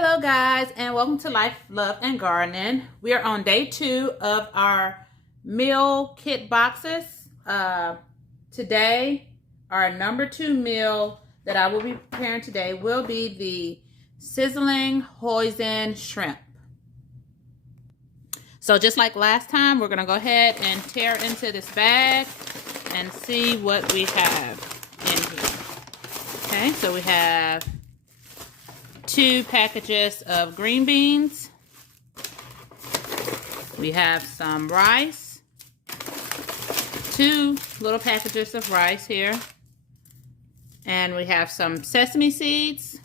Hello guys, and welcome to Life, Love, and Gardening. We are on day 2 of our meal kit boxes. Today, our number 2 meal that I will be preparing today will be the Sizzling Hoisin shrimp. So just like last time, we're going to go ahead and tear into this bag and see what we have in here. Okay, so we have 2 packages of green beans. We have some rice. 2 little packages of rice here. And we have some sesame seeds,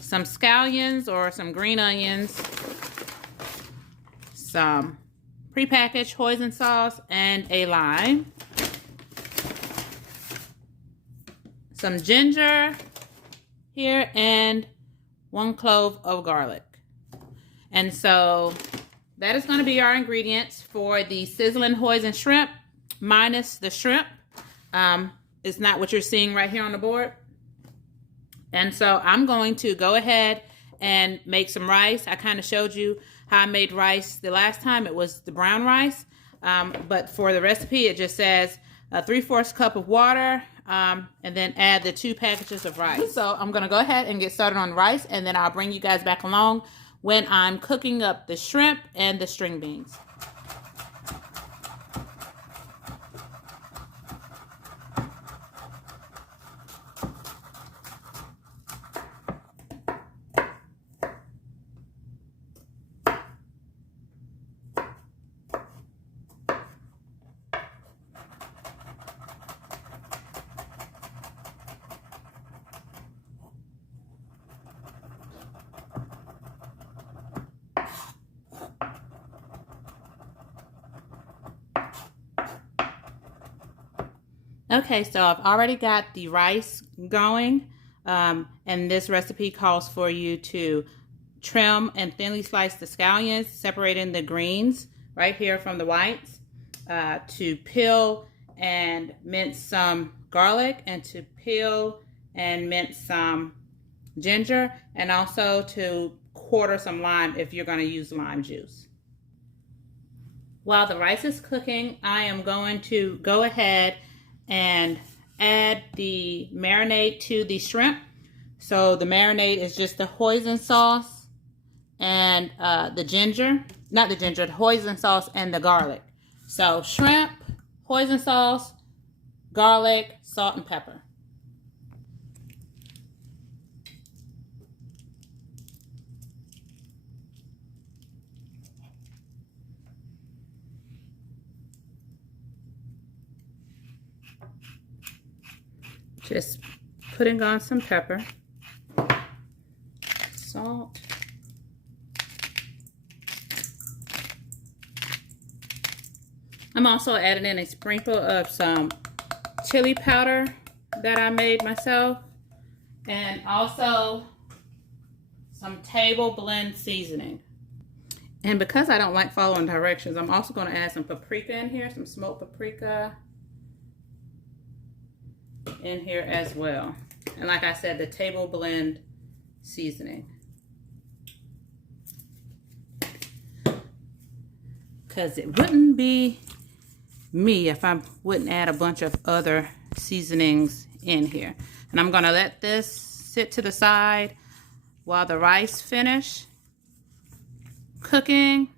some scallions or some green onions, some prepackaged hoisin sauce, and a lime. Some ginger here and 1 clove of garlic. And so that is going to be our ingredients for the sizzling hoisin shrimp minus the shrimp. It's not what you're seeing right here on the board. And so I'm going to go ahead and make some rice. I kind of showed you how I made rice the last time. It was the brown rice. But for the recipe, it just says 3/4 cup of water, and then add the 2 packages of rice. So I'm gonna go ahead and get started on rice, and then I'll bring you guys back along when I'm cooking up the shrimp and the string beans. Okay, so I've already got the rice going, and this recipe calls for you to trim and thinly slice the scallions, separating the greens right here from the whites, to peel and mince some garlic, and to peel and mince some ginger, and also to quarter some lime if you're going to use lime juice. While the rice is cooking, I am going to go ahead and add the marinade to the shrimp. So the marinade is just the hoisin sauce and the hoisin sauce and the garlic. So shrimp, hoisin sauce, garlic, salt, and pepper. Just putting on some pepper, salt, I'm also adding in a sprinkle of some chili powder that I made myself, and also some table blend seasoning. And because I don't like following directions, I'm also going to add some paprika in here, some smoked paprika in here as well. And like I said, the table blend seasoning, because it wouldn't be me if I wouldn't add a bunch of other seasonings in here. And I'm gonna let this sit to the side while the rice finish cooking.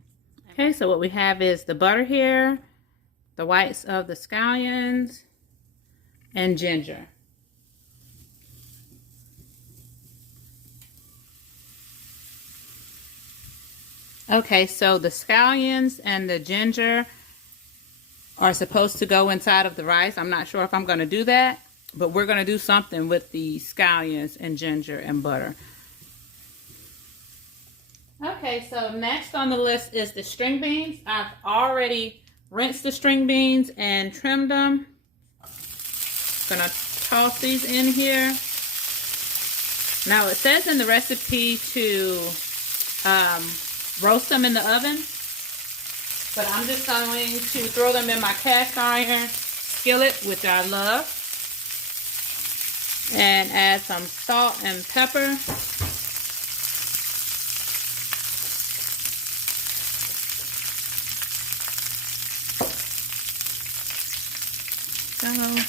Okay, so what we have is the butter here, the whites of the scallions, and ginger. Okay, so the scallions and the ginger are supposed to go inside of the rice. I'm not sure if I'm going to do that, but we're going to do something with the scallions and ginger and butter. Okay, so next on the list is the string beans. I've already rinsed the string beans and trimmed them. Gonna toss these in here. Now it says in the recipe to roast them in the oven, but I'm just going to throw them in my cast iron skillet, which I love, and add some salt and pepper. go.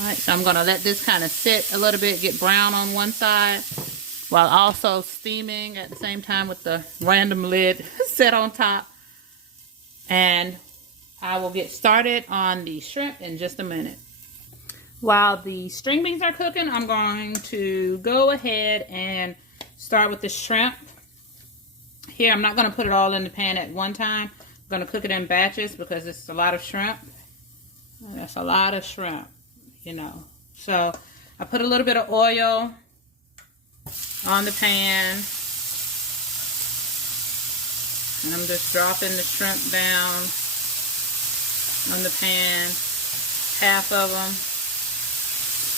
Right, so I'm gonna let this kind of sit a little bit, get brown on one side, while also steaming at the same time with the random lid set on top. And I will get started on the shrimp in just a minute. While the string beans are cooking, I'm going to go ahead and start with the shrimp. Here, I'm not going to put it all in the pan at one time. I'm going to cook it in batches because it's a lot of shrimp. That's a lot of shrimp, you know. So, I put a little bit of oil on the pan. And I'm just dropping the shrimp down on the pan, half of them.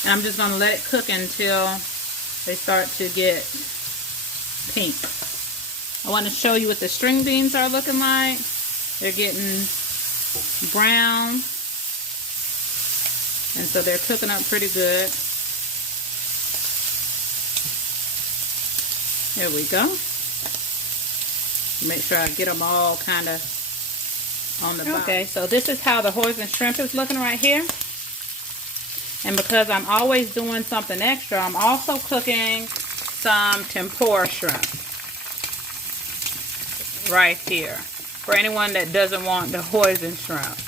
And I'm just going to let it cook until they start to get pink. I want to show you what the string beans are looking like. They're getting brown. And so they're cooking up pretty good. There we go. Make sure I get them all kind of on the bottom. Okay, so this is how the Hoisin shrimp is looking right here. And because I'm always doing something extra, I'm also cooking some tempura shrimp right here for anyone that doesn't want the Hoisin shrimp.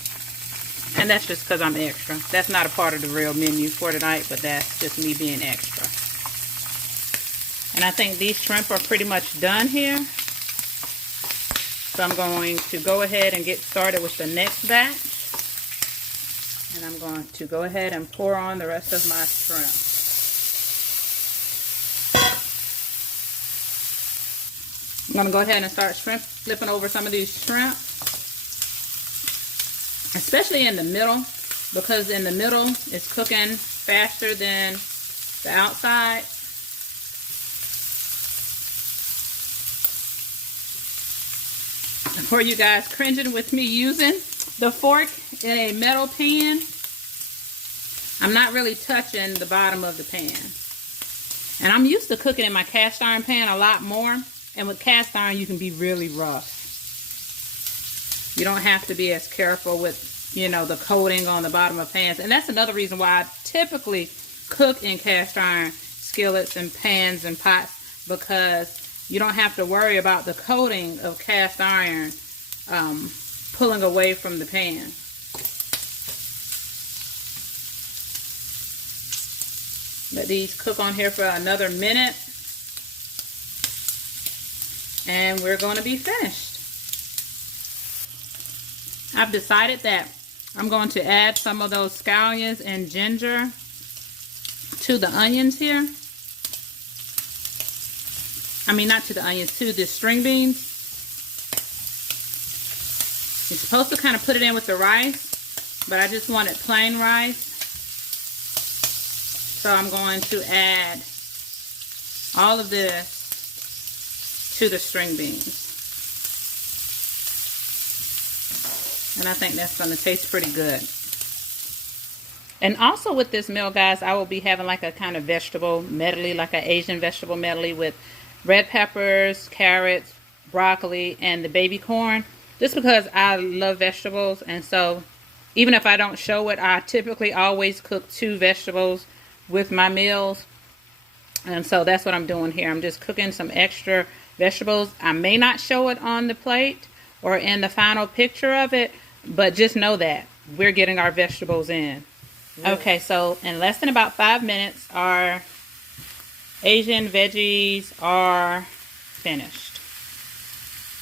And that's just because I'm extra. That's not a part of the real menu for tonight, but that's just me being extra. And I think these shrimp are pretty much done here. So I'm going to go ahead and get started with the next batch. And I'm going to go ahead and pour on the rest of my shrimp. I'm going to go ahead and start flipping over some of these shrimp. Especially in the middle, because in the middle it's cooking faster than the outside. For you guys cringing with me using the fork in a metal pan, I'm not really touching the bottom of the pan. And I'm used to cooking in my cast iron pan a lot more. And with cast iron, you can be really rough. You don't have to be as careful with, you know, the coating on the bottom of pans. And that's another reason why I typically cook in cast iron skillets and pans and pots, because you don't have to worry about the coating of cast iron pulling away from the pan. Let these cook on here for another minute. And we're going to be finished. I've decided that I'm going to add some of those scallions and ginger to the onions here. I mean, not to the onions, to the string beans. You're supposed to kind of put it in with the rice, but I just wanted plain rice. So I'm going to add all of this to the string beans. And I think that's going to taste pretty good. And also with this meal, guys, I will be having like a kind of vegetable medley, like an Asian vegetable medley with red peppers, carrots, broccoli, and the baby corn. Just because I love vegetables, and so even if I don't show it, I typically always cook 2 vegetables with my meals. And so that's what I'm doing here. I'm just cooking some extra vegetables. I may not show it on the plate or in the final picture of it, but just know that we're getting our vegetables in. Okay, so in less than about 5 minutes, our Asian veggies are finished.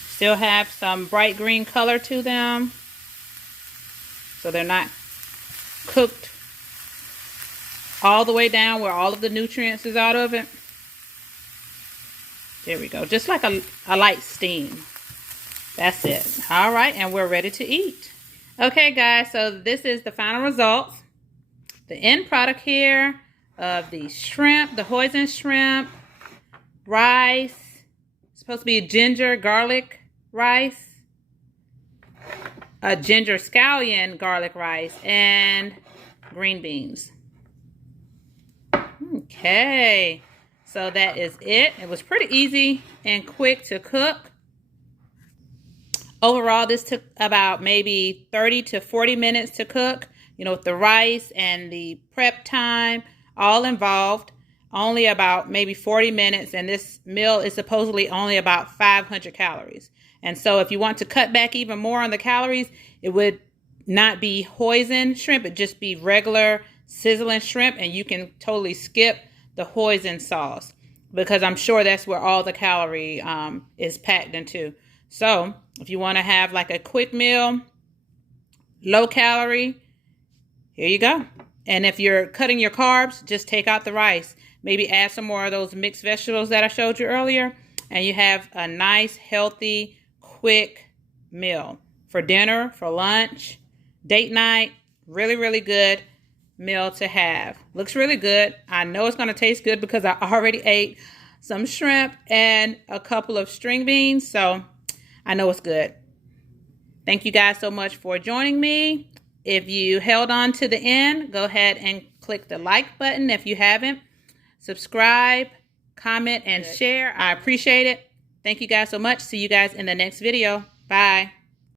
Still have some bright green color to them, so they're not cooked all the way down where all of the nutrients is out of it. There we go, just like a light steam. That's it. All right, and we're ready to eat. Okay, guys, so this is the final results. The end product here of the shrimp, the Hoisin shrimp, rice, supposed to be ginger garlic rice, a ginger scallion garlic rice, and green beans. Okay, So that is it. It was pretty easy and quick to cook. Overall, this took about maybe 30 to 40 minutes to cook, you know, with the rice and the prep time all involved. Only about maybe 40 minutes, and this meal is supposedly only about 500 calories. And so if you want to cut back even more on the calories, it would not be Hoisin shrimp, it'd just be regular sizzling shrimp, and you can totally skip the Hoisin sauce because I'm sure that's where all the calorie is packed into. So if you want to have like a quick meal, low calorie, here you go. And if you're cutting your carbs, just take out the rice. Maybe add some more of those mixed vegetables that I showed you earlier, and you have a nice, healthy, quick meal for dinner, for lunch, date night. Really, really good meal to have. Looks really good. I know it's going to taste good because I already ate some shrimp and a couple of string beans, so I know it's good. Thank you guys so much for joining me. If you held on to the end, go ahead and click the like button if you haven't. Subscribe, comment, and share. I appreciate it. Thank you guys so much. See you guys in the next video. Bye.